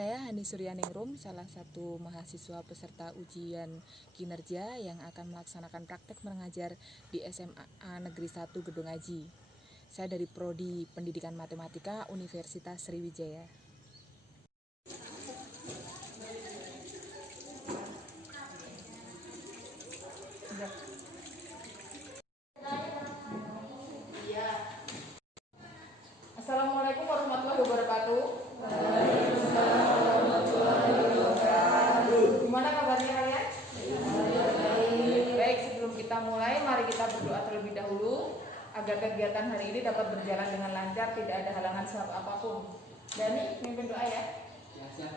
Saya Hani Suryaningrum, salah satu mahasiswa peserta ujian kinerja yang akan melaksanakan praktek mengajar di SMA Negeri 1 Gedung Aji. Saya dari Prodi Pendidikan Matematika Universitas Sriwijaya. Assalamualaikum warahmatullahi wabarakatuh. Gimana kabarnya kalian? Baik, sebelum kita mulai, mari kita berdoa terlebih dahulu agar kegiatan hari ini dapat berjalan dengan lancar, tidak ada halangan sebab apapun. Dani, mimpin doa ya. Ya, siap.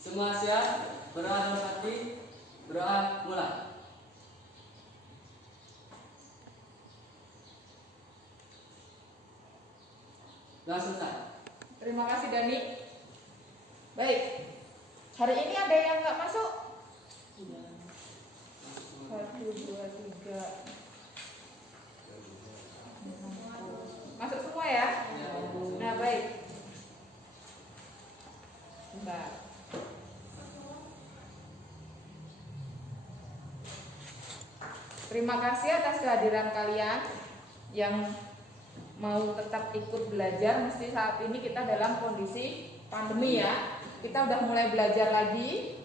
Semua siap? Berdoa dalam hati. Berdoa mulai. Doa selesai. Terima kasih Dani. Baik, hari ini ada yang nggak masuk? 1, 2, 3. Masuk semua ya? Nah baik. Bentar. Terima kasih atas kehadiran kalian yang mau tetap ikut belajar. Mesti saat ini kita dalam kondisi pandemi ya. Kita udah mulai belajar lagi.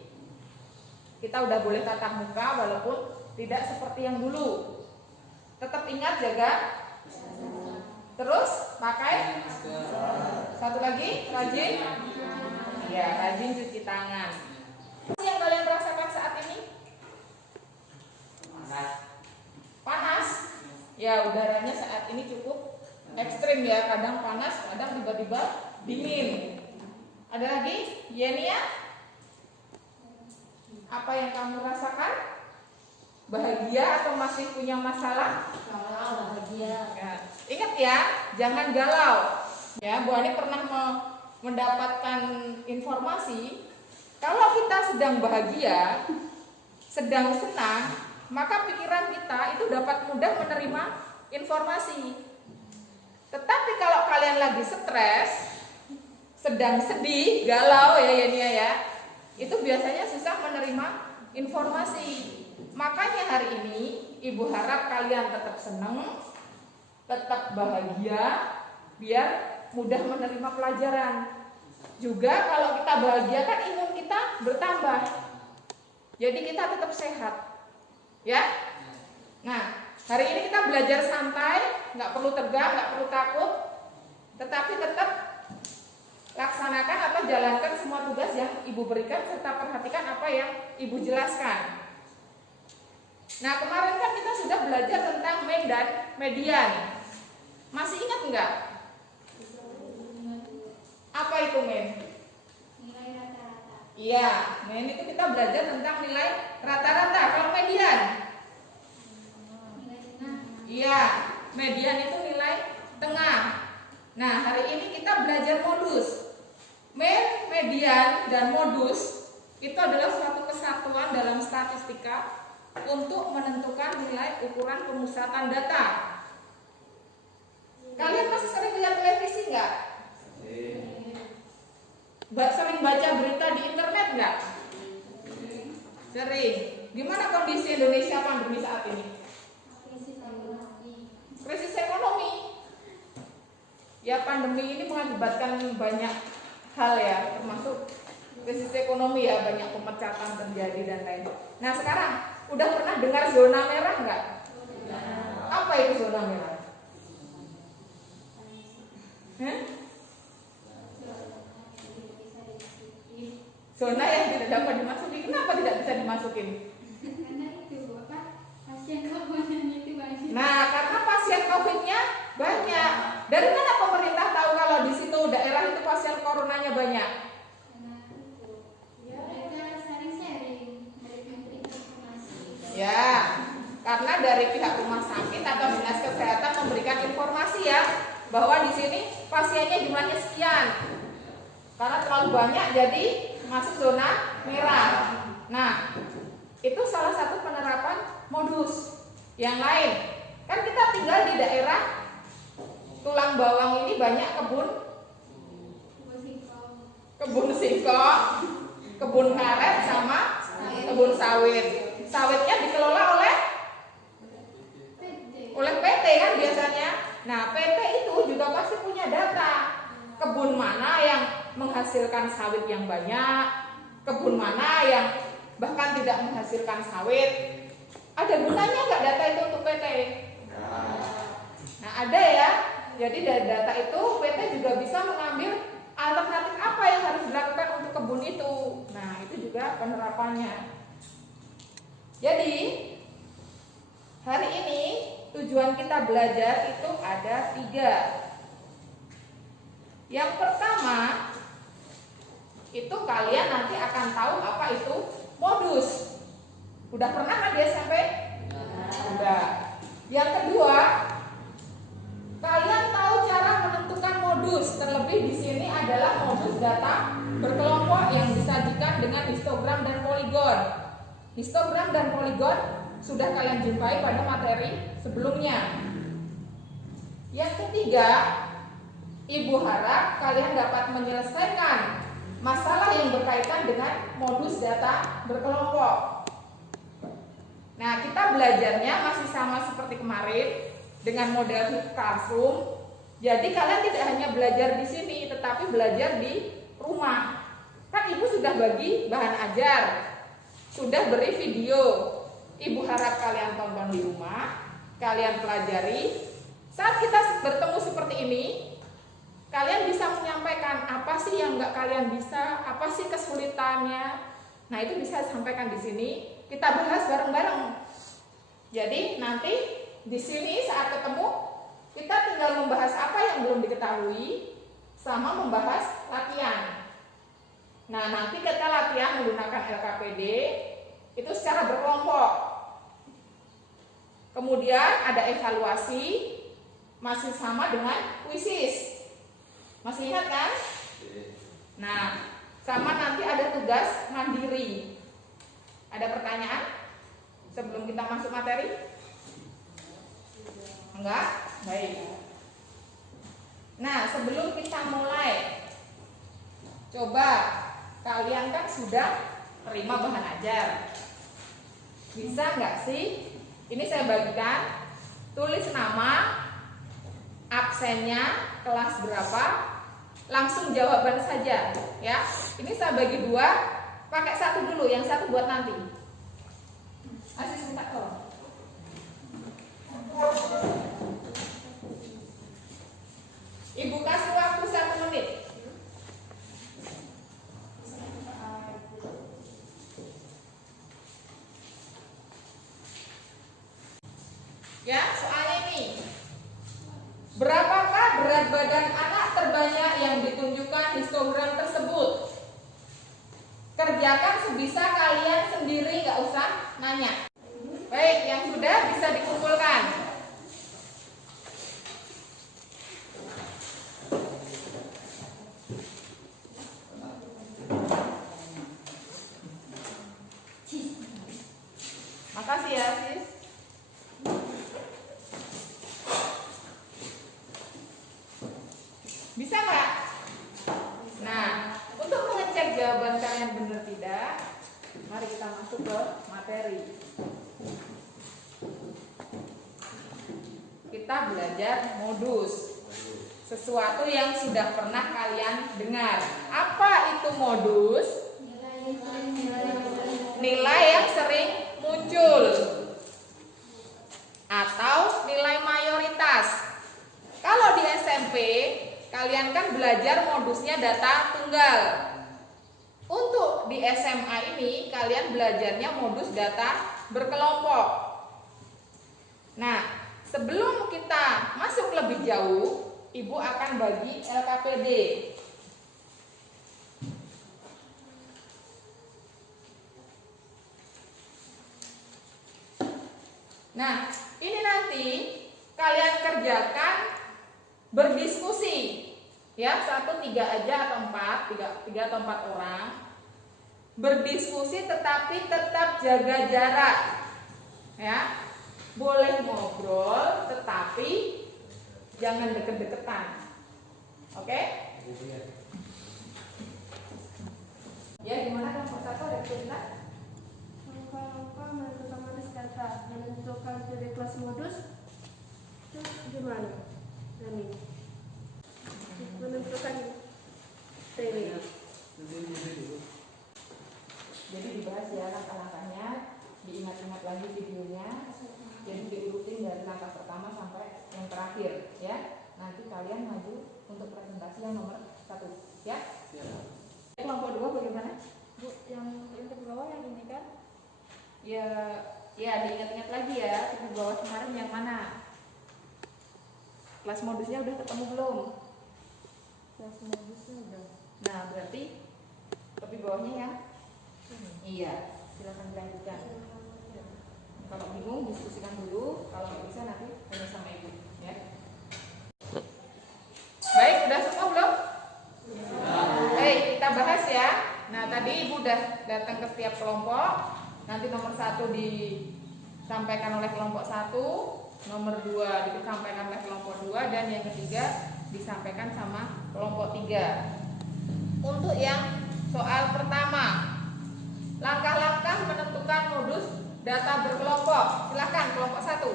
Kita udah boleh tatap muka walaupun tidak seperti yang dulu. Tetap ingat jaga. Terus pakai. Satu lagi, rajin. Ya, rajin cuci tangan. Apa yang kalian rasakan saat ini? Panas. Ya, udaranya saat ini cukup ekstrim ya. Kadang panas, kadang tiba-tiba dingin. Ada lagi? Yenia? Apa yang kamu rasakan? Bahagia atau masih punya masalah? Bahagia. Ya. Ingat ya, jangan galau. Ya, Bu Ani pernah mendapatkan informasi kalau kita sedang bahagia, sedang senang, maka pikiran kita itu dapat mudah menerima informasi. Tetapi kalau kalian lagi stres, sedang sedih, galau ya Yenia ya, itu biasanya susah menerima informasi. Makanya hari ini Ibu harap kalian tetap senang, tetap bahagia, biar mudah menerima pelajaran. Juga kalau kita bahagia kan imun kita bertambah. Jadi kita tetap sehat. Ya? Nah, hari ini kita belajar santai, nggak perlu tegang, nggak perlu takut, tetapi tetap laksanakan atau jalankan semua tugas yang Ibu berikan serta perhatikan apa yang Ibu jelaskan. Nah, kemarin kan kita sudah belajar tentang main dan median. Masih ingat enggak? Apa itu main? Nilai rata-rata. Iya, main itu kita belajar tentang nilai rata-rata. Kalau median? Nilai tengah. Iya, median itu nilai tengah. Nah, hari ini kita belajar modus. Main, median, dan modus itu adalah suatu kesatuan dalam statistika untuk menentukan nilai ukuran pemusatan data. Kalian masih sering lihat televisi nggak? Sering baca berita di internet nggak? Sering. Gimana kondisi Indonesia pandemi saat ini? Krisis ekonomi. Ya, pandemi ini mengakibatkan banyak hal ya, termasuk krisis ekonomi ya, banyak pemecatan terjadi dan lain. Nah, sekarang udah pernah dengar zona merah nggak? Apa itu zona merah? Zona yang tidak dapat dimasuki. Kenapa tidak bisa dimasukin? Karena itu apa? Pasien COVID-nya itu banyak. Nah, karena pasien COVID-nya banyak. Dari mana pemerintah tahu kalau di situ daerah itu pasien coronanya banyak? Karena itu. Ya, mereka sharing-sharing dari pemerintah informasi. Ya, karena dari pihak rumah sakit atau dinas kesehatan memberikan informasi ya bahwa di sini pasiennya jumlahnya sekian. Karena terlalu banyak jadi masuk zona merah. Nah, itu salah satu penerapan modus. Yang lain, kan kita tinggal di daerah Tulang Bawang ini banyak kebun kebun singkong, kebun karet, sama kebun sawit. Sawitnya dikelola oleh PT kan biasanya. Nah, PT itu juga pasti punya data. Kebun mana yang menghasilkan sawit yang banyak, kebun mana yang bahkan tidak menghasilkan sawit. Ada gunanya nggak data itu untuk PT? Nah, ada ya. Jadi dari data itu PT juga bisa mengambil alternatif apa yang harus dilakukan untuk kebun itu. Nah, itu juga penerapannya. Jadi hari ini tujuan kita belajar itu ada 3. Yang pertama itu kalian nanti akan tahu apa itu modus. Udah pernah kan di SMP? Udah. Yang kedua, kalian tahu cara menentukan modus. Terlebih di sini adalah modus data berkelompok yang disajikan dengan histogram dan poligon. Histogram dan poligon sudah kalian jumpai pada materi sebelumnya. Yang ketiga, Ibu harap kalian dapat menyelesaikan masalah yang berkaitan dengan modus data berkelompok. Nah, kita belajarnya masih sama seperti kemarin dengan model classroom. Jadi kalian tidak hanya belajar di sini, tetapi belajar di rumah. Kan Ibu sudah bagi bahan ajar, sudah beri video. Ibu harap kalian tonton di rumah, kalian pelajari. Saat kita bertemu seperti ini, kalian bisa menyampaikan apa sih yang nggak kalian bisa, apa sih kesulitannya. Nah, itu bisa disampaikan di sini. Kita bahas bareng-bareng. Jadi nanti di sini saat ketemu kita tinggal membahas apa yang belum diketahui sama membahas latihan. Nah, nanti kita latihan menggunakan LKPD itu secara berkelompok. Kemudian ada evaluasi masih sama dengan kuisis. Masih ingat kan? Nah, sama nanti ada tugas mandiri. Ada pertanyaan sebelum kita masuk materi? Enggak? Baik. Nah, sebelum kita mulai, coba kalian kan sudah terima bahan ajar. Bisa nggak sih? Ini saya bagikan. Tulis nama, absennya, kelas berapa, langsung jawaban saja ya. Ini saya bagi 2, pakai 1 dulu, yang 1 buat nanti. Asis minta tolong. Ibu kasih waktu 1 menit. Ya, soalnya ini. Berapakah berat badan anak terbanyak yang ditunjukkan histogram tersebut? Kerjakan sebisa kalian sendiri, nggak usah nanya. Baik, yang sudah bisa dikumpulkan. Makasih ya, sis. Bisa nggak? Nah, untuk mengecek jawaban kalian benar tidak, mari kita masuk ke materi. Kita belajar modus, sesuatu yang sudah pernah kalian dengar. Apa itu modus? Nilai yang sering muncul atau nilai mayoritas. Kalau di SMP kalian kan belajar modusnya data tunggal. Untuk di SMA ini kalian belajarnya modus data berkelompok. Nah, sebelum kita masuk lebih jauh, Ibu akan bagi LKPD. Nah, ini nanti kalian kerjakan berdiskusi. Ya, 1, 3 aja atau 4, 3 atau 4 orang. Berdiskusi tetapi tetap jaga jarak. Ya. Boleh ngobrol tetapi jangan deket-deketan. Oke? Ya, gimana kelompok 1 ada kesulitan? Langkah-langkah menentukan modus data, menentukan TB kelas modus, terus gimana? Ini menentukan TB. Jadi dibahas ya langkah-langkahnya, diingat-ingat lagi videonya. Jadi diurutin dari langkah pertama sampai yang terakhir ya. Nanti kalian maju untuk presentasi yang nomor 1 ya. Kelompok 2 bagaimana? Bu, yang ke bawah yang ini kan? Ya, ya diingat-ingat lagi ya. Di bawah kemarin yang mana? Kelas modusnya udah ketemu belum? Kelas modusnya udah. Nah, berarti tepi bawahnya yang iya. Silakan dilanjutkan. Kalau bingung diskusikan dulu. Kalau nggak bisa nanti tanya sama ibu ya. Baik, sudah semua belum? Baik, kita bahas ya. Nah, tadi ibu udah datang ke setiap kelompok. Nanti nomor 1 disampaikan oleh kelompok 1, nomor 2 disampaikan oleh kelompok 2, dan yang ketiga disampaikan sama kelompok 3. Untuk yang soal pertama, langkah-langkah menentukan modus data berkelompok. Silakan kelompok 1.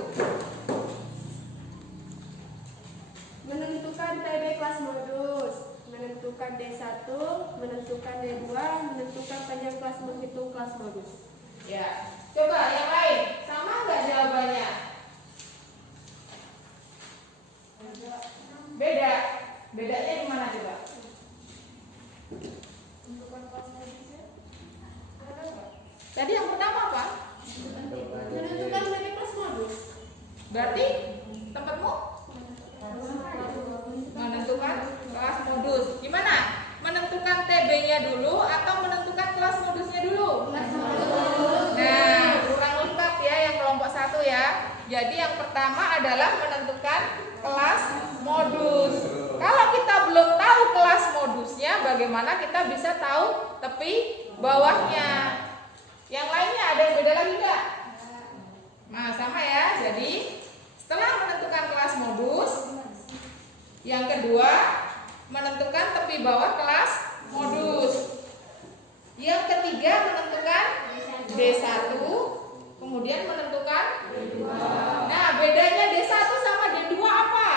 Menentukan TB kelas modus, menentukan D1, menentukan D2, menentukan panjang kelas menghitung kelas modus. Ya, coba yang lain sama nggak jawabannya? Beda. Bedanya di mana coba? Menentukan kelas modusnya? Ada nggak? Tadi yang pertama apa? Menentukan TB kelas modus. Berarti tempatmu menentukan kelas modus. Gimana? Menentukan TB-nya dulu atau menentukan kelas modusnya dulu? Nah, kurang lengkap ya yang kelompok 1 ya. Jadi yang pertama adalah menentukan kelas modus. Kalau kita belum tahu kelas modusnya, bagaimana kita bisa tahu tepi bawahnya? Yang lainnya ada yang beda lagi nggak? Nah, sama ya. Jadi setelah menentukan kelas modus, yang kedua menentukan tepi bawah kelas modus. Yang ketiga menentukan D1, kemudian menentukan D2. Nah, bedanya D1 sama D2 apa?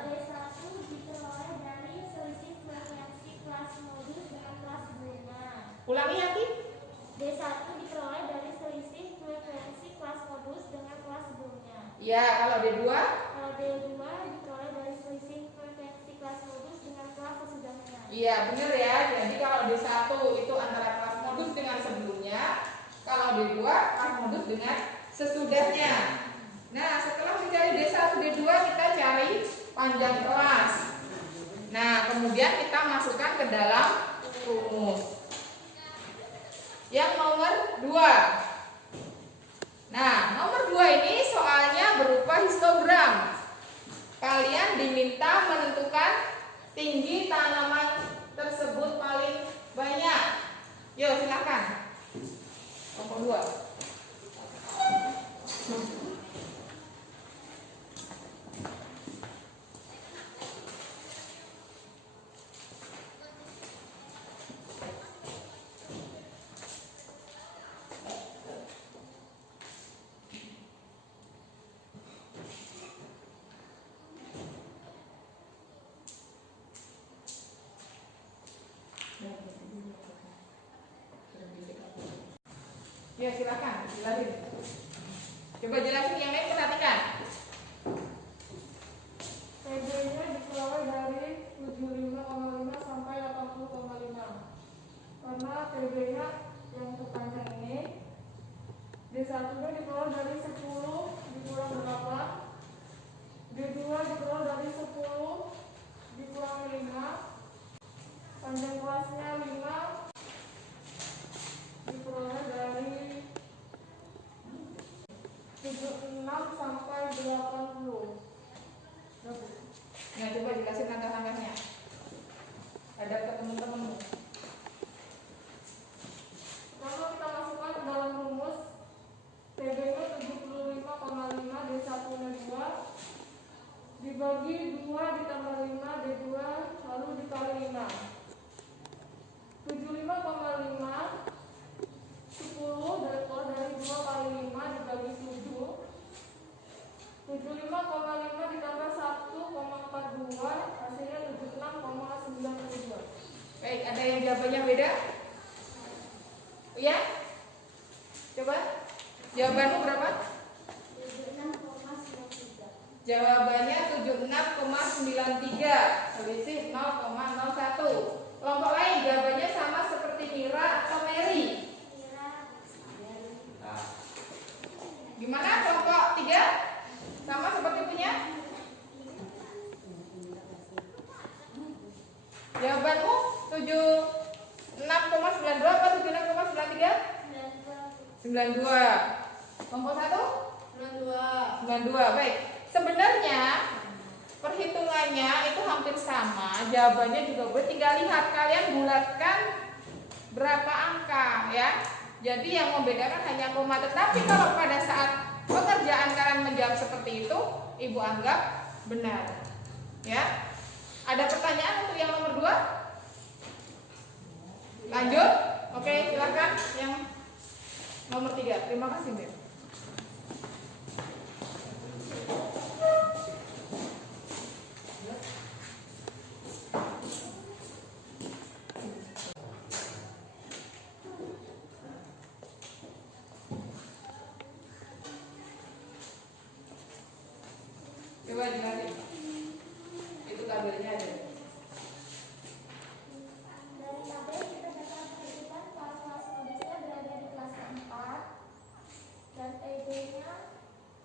D1 diperoleh dari selisih frekuensi kelas modus dengan kelas sebelumnya. Ulangi Yanti. D1 diperoleh dari selisih frekuensi kelas modus dengan kelas sebelumnya. Ya, kalau D2 Kalau D2 diperoleh dari selisih frekuensi kelas modus dengan kelas sesudahnya. iya benar ya. Jadi kalau D1 itu antara kelas modus dengan sebelumnya, kalau D2 kelas modus dengan sesudahnya. Nah, setelah mencari D1, D2 kita cari panjang kelas. Nah, kemudian kita masukkan ke dalam rumus. Yang nomor 2. Nah, nomor 2 ini soalnya berupa histogram. Kalian diminta menentukan tinggi tanaman tersebut paling banyak. Yuk, silakan. Nomor 2. Ya, silakan, jelasin. Coba jelasin, yang lain perhatikan. TB-nya diperoleh dari 75,5 sampai 80,5. Karena TB-nya yang terpanjang ini, D1-nya diperoleh dari 10 dikurang 8, D2 diperoleh dari 10 dikurang 5, panjang kelasnya 5, diperoleh dari 76 sampai 80. Nah, coba jelasin langkah-langkahnya. Hadap ke teman-temanmu. Kalau kita masukkan ke dalam rumus, TB-nya 75 Coba. Jawabanmu berapa? 76,93. Jawabannya 76,93. Selisih 0,01. Kelompok lain jawabannya sama seperti Mira atau Mary. Nah, Gimana kelompok 3? Sama seperti punya? Jawabanmu 76,92 apa 76,93? 92. Kelompok 1? 92. Baik. Sebenarnya perhitungannya itu hampir sama, jawabannya juga boleh, tinggal lihat kalian bulatkan berapa angka ya. Jadi yang membedakan hanya koma, tetapi kalau pada saat pekerjaan kalian menjawab seperti itu, Ibu anggap benar. Ya. Ada pertanyaan untuk yang nomor 2? Lanjut? Oke, silakan yang nomor 3. Terima kasih, Mbak. Coba jelasin. Itu tabelnya ada. Dari tabel kita dapat menentukan kelas modusnya berada di kelas 4 dan EB-nya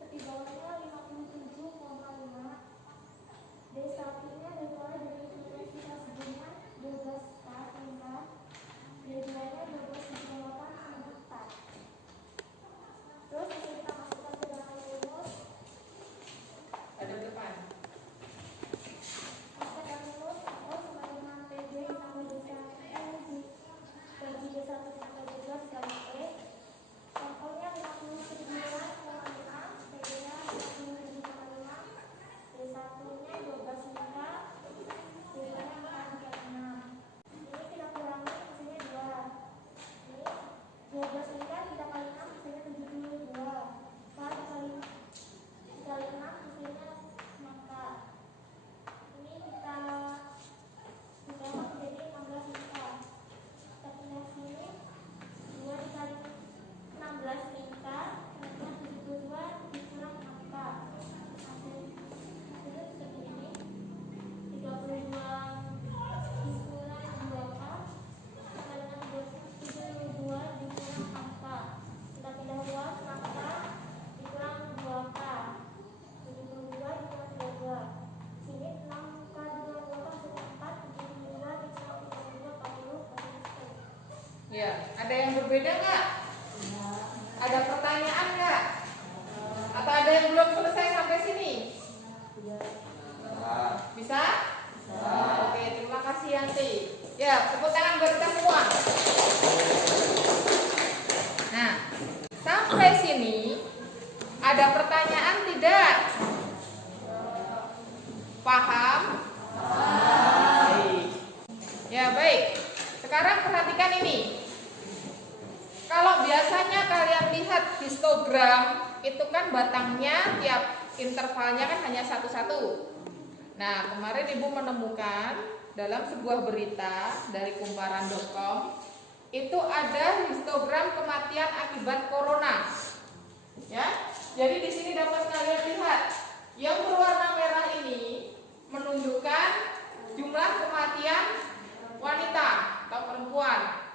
di bawahnya 57,5. D1-nya dimulai dari intensitas bunga 12 tingkat, D2-nya 12,8 Terus bisa kita masukkan ke dalam rumus. Ada depan. Masukkan rumus O sama dengan PB ditambah D1 bagi D1 ditambah D2 dikali E. Sampelnya 59,5, PB-nya 57,5, D1-nya 12 tingkat, D2-nya 4,6. Ini kita kurangi hasilnya 2. Ini 12 tingkat kita kali 6 hasilnya 72. 4 kali 6 hasilnya maka ini kita ditambah menjadi 16 tingkat. Kita pindah sini 2 dikali 16 tingkat hasilnya 72 dikurang angka hasilnya seperti ini. 32 dikurang 2K sama dengan 72 dikurang angka. Kita pindah ruang maka dikurang 2K 72 dikurang 32. Sini 6K dikurang 2K hasilnya 4, 72 dikurang 32 40. Ya, ada yang berbeda nggak? Ada pertanyaan nggak? Atau ada yang belum selesai sampai sini? Bisa? Oke, terima kasih Yanti. Ya, tepuk tangan buat kita semua. Nah, sampai sini ada pertanyaan tidak? Paham? Baik. Ya, baik. Sekarang perhatikan ini. Kalau biasanya kalian lihat histogram, itu kan batangnya tiap intervalnya kan hanya satu-satu. Nah, kemarin Ibu menemukan dalam sebuah berita dari kumparan.com itu ada histogram kematian akibat corona. Ya. Jadi di sini dapat kalian lihat yang berwarna merah ini menunjukkan jumlah kematian wanita atau perempuan.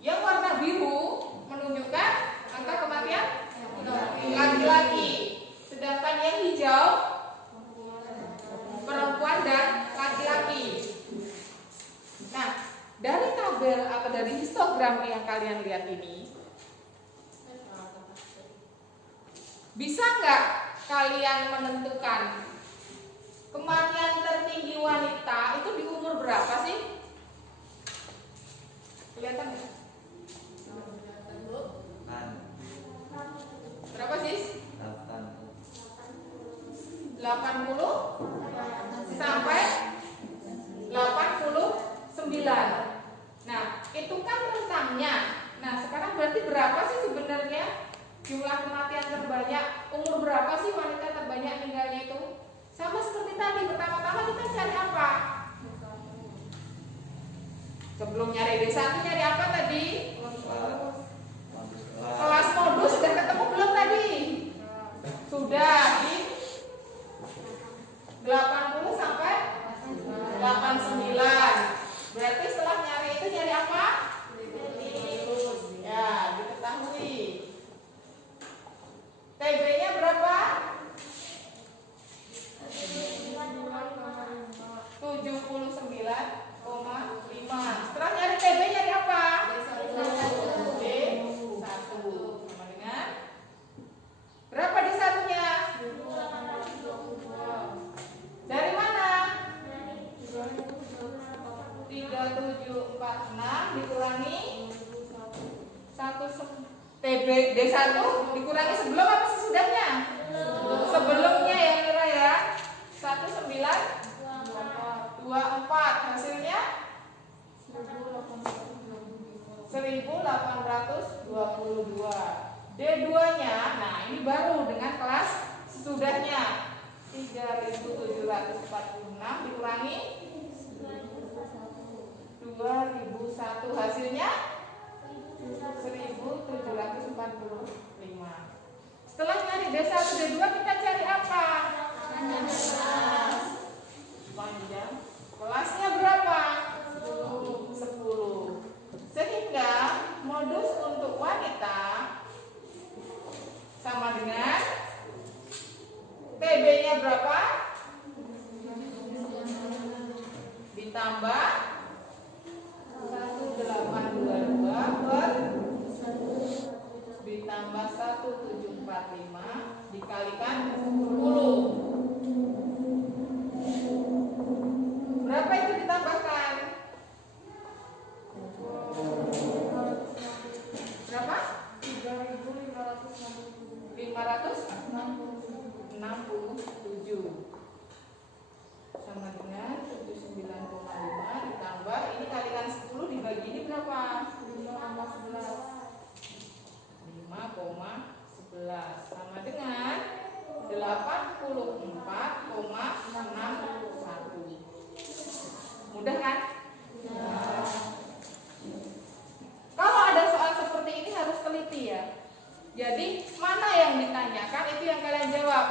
Yang warna biru menunjukkan angka kematian laki-laki. Sedangkan yang hijau perempuan dan laki-laki. Nah, dari tabel atau dari histogram yang kalian lihat ini, bisa nggak kalian menentukan kematian tertinggi wanita itu di umur berapa sih? Kelihatan nggak? Berapa sih? 80 sampai 89. Nah, itu kan rentangnya. Nah, sekarang berarti berapa sih sebenarnya jumlah kematian terbanyak? Umur berapa sih wanita terbanyak meninggalnya itu? Sama seperti tadi, pertama-tama kita cari apa? Sebelum nyari D1 nyari apa tadi? TB D1 dikurangi sebelum apa sesudahnya? Sebelumnya ya Mira ya. 1924 hasilnya 1822. D2-nya, nah ini baru dengan kelas sesudahnya 3746 dikurangi 2001 hasilnya 1745. Setelah nyari D1 D2 kita cari apa? Panjang. Kelasnya berapa? 10. Sehingga modus untuk wanita sama dengan TB-nya berapa? Ditambah 1822 per ditambah 1745 dikalikan 10. Berapa itu ditambahkan? Berapa? 567 sama dengan 79,5 ditambah ini kalikan 10 dibagi ini berapa? 5,11 sama dengan 84,61. Mudah kan? Kalau ada soal seperti ini harus teliti ya. Jadi mana yang ditanyakan itu yang kalian jawab.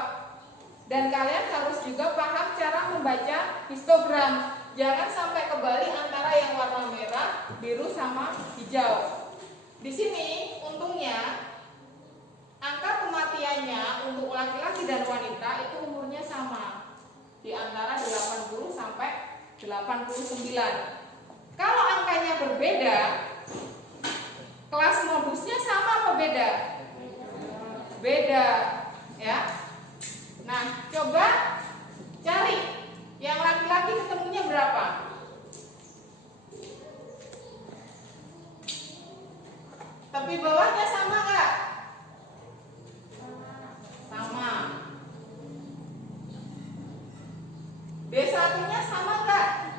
Dan kalian harus juga paham cara membaca histogram. Jangan sampai kebalik antara yang warna merah, biru sama hijau. Di sini untungnya angka kematiannya untuk laki-laki dan wanita itu umurnya sama. Di antara 80 sampai 89. Kalau angkanya berbeda, kelas modusnya sama apa beda? Beda, ya. Nah, coba cari yang laki-laki ketemunya berapa? Tapi bawahnya sama nggak? Sama. D1-nya sama nggak?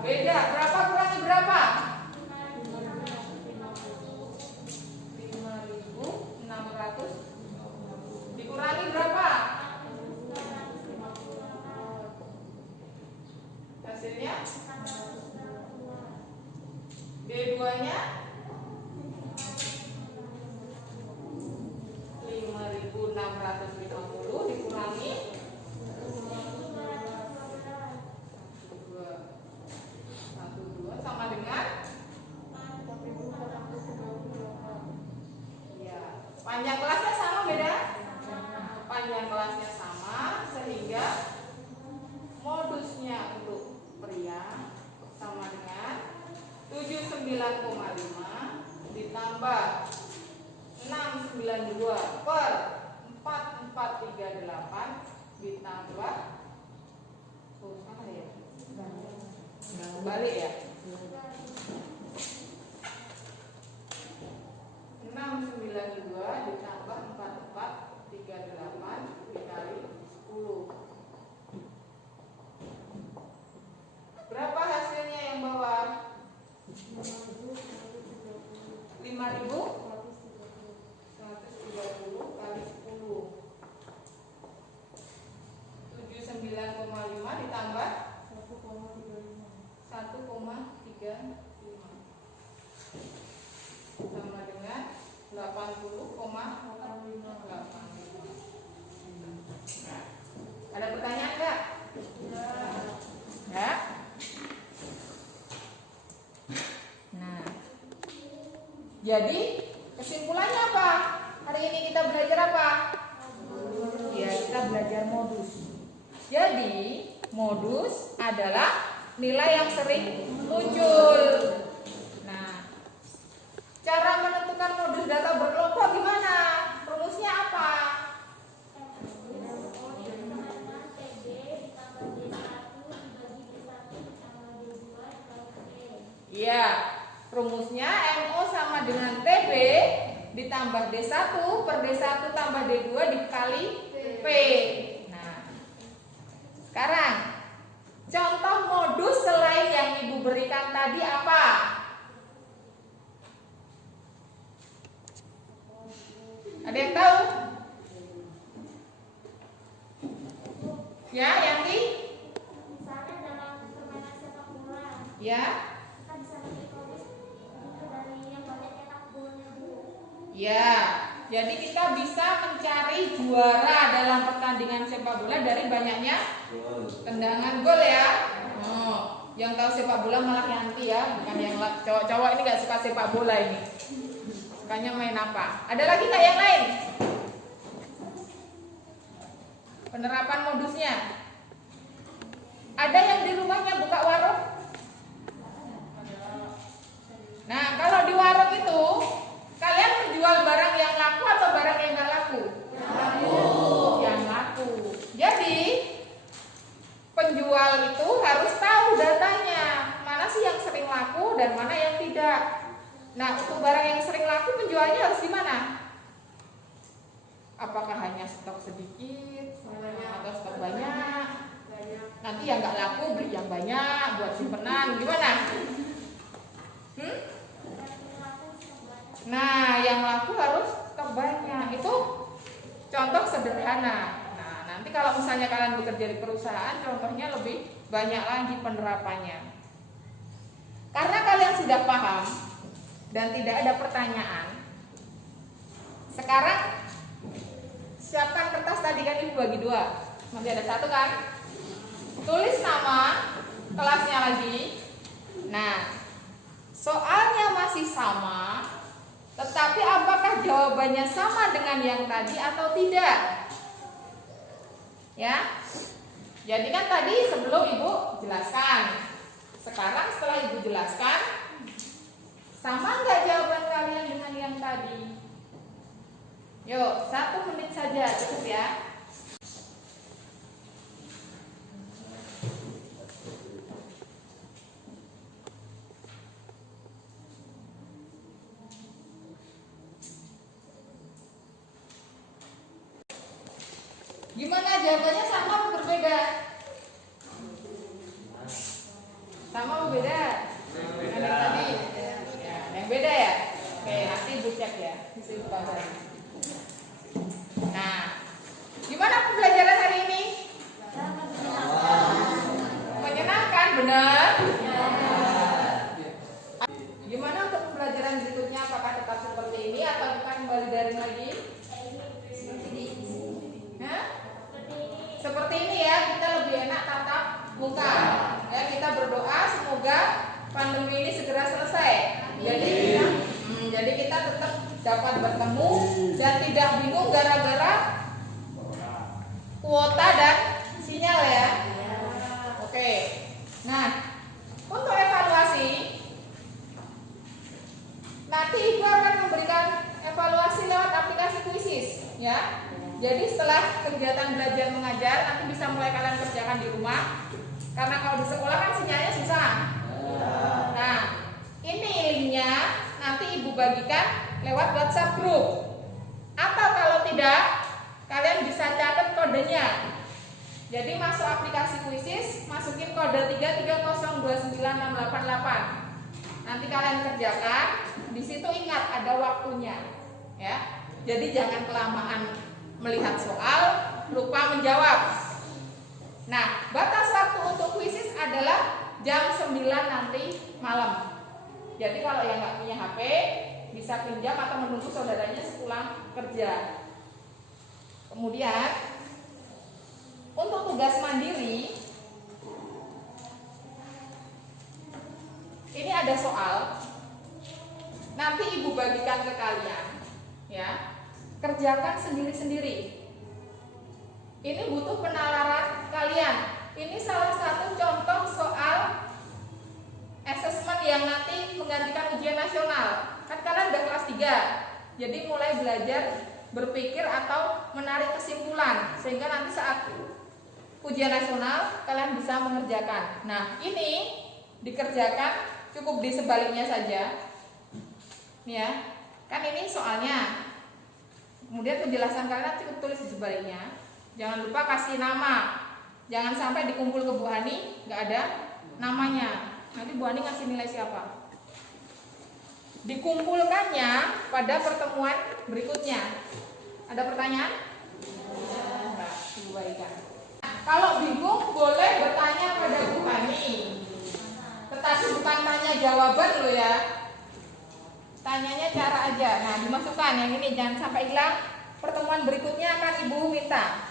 Beda. Berapa kurangi berapa? 5.600 dikurangi berapa? Hasilnya D2-nya 5.650 dikurangi 12 sama dengan ya, panjang kelasnya sama beda? Panjang kelasnya sama sehingga modusnya untuk pria sama dengan 79,5 ditambah 692 per 4438 ditambah sama ya? Balik ya? 692 ditambah 4438 dikali 10. Berapa hasilnya yang bawah? 5.130 kali 10. 79,5 ditambah 1,35 sama dengan 80,85. Ada pertanyaan enggak? Ya. Nah, jadi kesimpulannya apa? Hari ini kita belajar apa? Ya, kita belajar modus. Jadi, modus adalah nilai yang sering muncul. Nah, cara menentukan modus data berkelompok gimana? Rumusnya apa? Ya, rumusnya MO sama dengan TB ditambah D1 per D1 tambah D2 dikali P. Nah, sekarang contoh modus selain yang Ibu berikan tadi apa? Ada yang tahu? Ya, yang di? Misalnya dalam permainan sepak bola, Ya, kita bisa pakai kodus itu dari yang banyak cetak golnya Bu. ya. Jadi kita bisa mencari juara dalam pertandingan sepak bola dari banyaknya tendangan gol ya. Oh, yang tahu sepak bola malah Yanti ya, bukan yang cowok-cowok ini nggak suka sepak bola ini. Sukanya main apa? Ada lagi nggak yang lain? Penerapan modusnya. Ada yang di rumahnya buka warung? Nah, kalau di warung itu kalian menjual barang yang laku atau barang yang nggak laku? Yang laku. Jadi penjual itu harus tahu datanya, mana sih yang sering laku dan mana yang tidak. Nah, untuk barang yang sering laku penjualnya harus di mana? Apakah hanya stok sedikit atau stok banyak? Nanti yang nggak laku beli yang banyak buat simpenan, gimana? Nah, yang laku harus stok banyak. Itu contoh sederhana. Nah, nanti kalau misalnya kalian bekerja di perusahaan, contohnya lebih banyak lagi penerapannya. Karena kalian sudah paham dan tidak ada pertanyaan, sekarang siapkan kertas tadi kan Ibu bagi dua. Masih ada satu kan? Tulis nama kelasnya lagi. Nah, soalnya masih sama, tetapi apakah jawabannya sama dengan yang tadi atau tidak? Ya. Jadi kan tadi sebelum Ibu jelaskan. Sekarang setelah Ibu jelaskan, sama nggak jawaban kalian dengan yang tadi? Yuk, 1 menit saja cukup ya. Gimana jawabannya, sama atau berbeda? Sama atau beda? Dengan yang tadi? Ya, yang beda ya? Oke, nanti Ibu cek ya. Bisa Ibu kabarin. Nah, gimana pembelajaran hari ini? Menyenangkan, benar? Gimana untuk pembelajaran berikutnya? Apakah tetap seperti ini atau kita kembali daring lagi? Hah? Seperti ini ya, kita lebih enak tatap muka. Ya, kita berdoa semoga pandemi ini segera selesai. Jadi kita tetap dapat bertemu dan tidak bingung gara-gara kuota dan sinyal ya. Oke. Nah, untuk evaluasi nanti Ibu akan memberikan evaluasi lewat aplikasi Quizzes ya. Jadi setelah kegiatan belajar mengajar nanti bisa mulai kalian kerjakan di rumah. Karena kalau di sekolah kan sinyalnya susah. Nah, ini linknya nanti Ibu bagikan lewat WhatsApp group. Atau kalau tidak, kalian bisa catat kodenya. Jadi masuk aplikasi Quizzes, masukin kode 330296888. Nanti kalian kerjakan. Di situ ingat ada waktunya, ya. Jadi jangan kelamaan melihat soal, lupa menjawab. Nah, batas waktu untuk Quizzes adalah jam 9 nanti malam. Jadi kalau yang nggak punya HP bisa pinjam atau menunggu saudaranya sepulang kerja. Kemudian untuk tugas mandiri ini ada soal. Nanti Ibu bagikan ke kalian, ya. Kerjakan sendiri-sendiri. Ini butuh penalaran kalian. Ini salah satu contoh soal asesmen yang nanti menggantikan ujian nasional. Kan kalian udah kelas 3. Jadi mulai belajar berpikir atau menarik kesimpulan sehingga nanti saat ujian nasional kalian bisa mengerjakan. Nah, ini dikerjakan cukup di sebaliknya saja. Nih ya. Kan ini soalnya. Kemudian penjelasan kalian nanti tulis di sebaliknya. Jangan lupa kasih nama. Jangan sampai dikumpul ke Bu Hani nggak ada namanya. Nanti Bu Hani ngasih nilai siapa? Dikumpulkannya pada pertemuan berikutnya. Ada pertanyaan? Enggak, baikkan. Kalau bingung boleh bertanya pada Bu Hani. Tetapi bukan tanya jawaban lo ya. Tanyanya cara aja. Nah, dimasukkan yang ini jangan sampai hilang. Pertemuan berikutnya akan Ibu minta.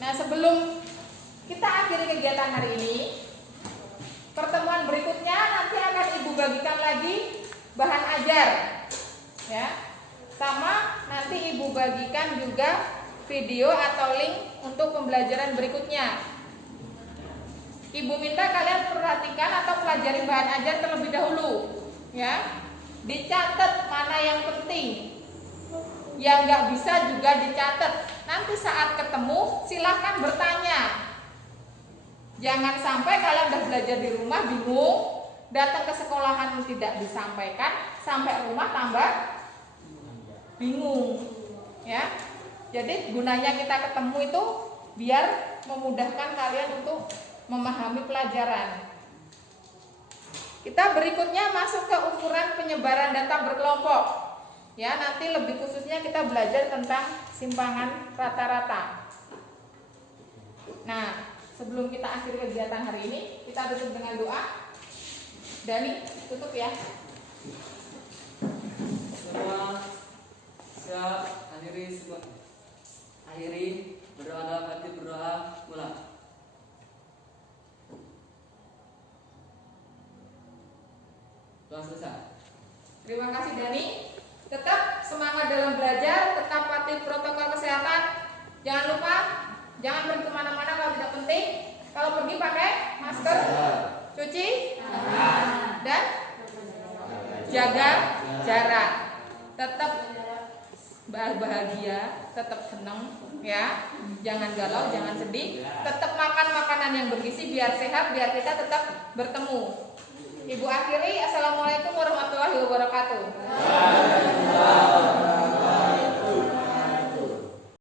Nah, sebelum kita akhiri kegiatan hari ini, pertemuan berikutnya nanti akan Ibu bagikan lagi bahan ajar. Ya. Sama nanti Ibu bagikan juga video atau link untuk pembelajaran berikutnya. Ibu minta kalian perhatikan atau pelajari bahan ajar terlebih dahulu, ya. Dicatat mana yang penting, yang nggak bisa juga dicatat. Nanti saat ketemu silahkan bertanya. Jangan sampai kalian udah belajar di rumah bingung, datang ke sekolahan tidak disampaikan, sampai rumah tambah bingung, ya. Jadi gunanya kita ketemu itu biar memudahkan kalian untuk memahami pelajaran. Kita berikutnya masuk ke ukuran penyebaran data berkelompok. Ya, nanti lebih khususnya kita belajar tentang simpangan rata-rata. Nah, sebelum kita akhiri kegiatan hari ini, kita tutup dengan doa. Dani, tutup ya. Semua siap, akhiri berdoa dalam hati, berdoa mulai. Doa selesai. Terima kasih Dani. Tetap semangat dalam belajar, tetap patuhi protokol kesehatan. Jangan lupa, jangan pergi kemana-mana kalau tidak penting. Kalau pergi pakai masker, cuci, dan jaga jarak. Tetap bahagia, tetap senang, ya. Jangan galau, jangan sedih. Tetap makan makanan yang bergizi biar sehat, biar kita tetap bertemu. Ibu akhiri, assalamualaikum warahmatullahi wabarakatuh.